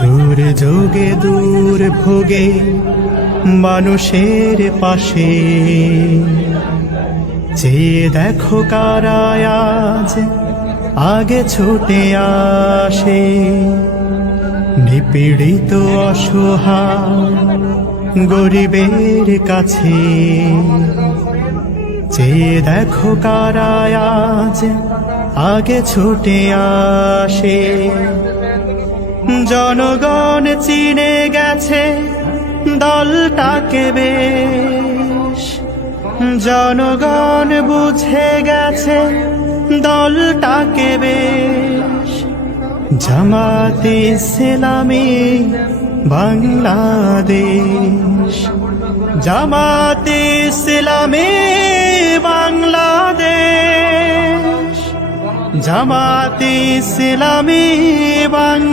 দূর যোগে দূর ভোগে মানুষের পাশে চেয়ে দেখো কারা আজ আগে ছুটে আসে। নিপীড়িত অসহায় গরিবের কাছে চেয়ে দেখো কারা আজ আগে ছুটে আসে। জনগণ চিনে গেছে দলটাকে বেশ, জনগণ বুঝে গেছে দলটাকে বেশ। জামাতে ইসলামী বাংলাদেশ, জামাতে ইসলামী বাংলাদেশ, জামাতে ইসলামী বাংলাদেশ।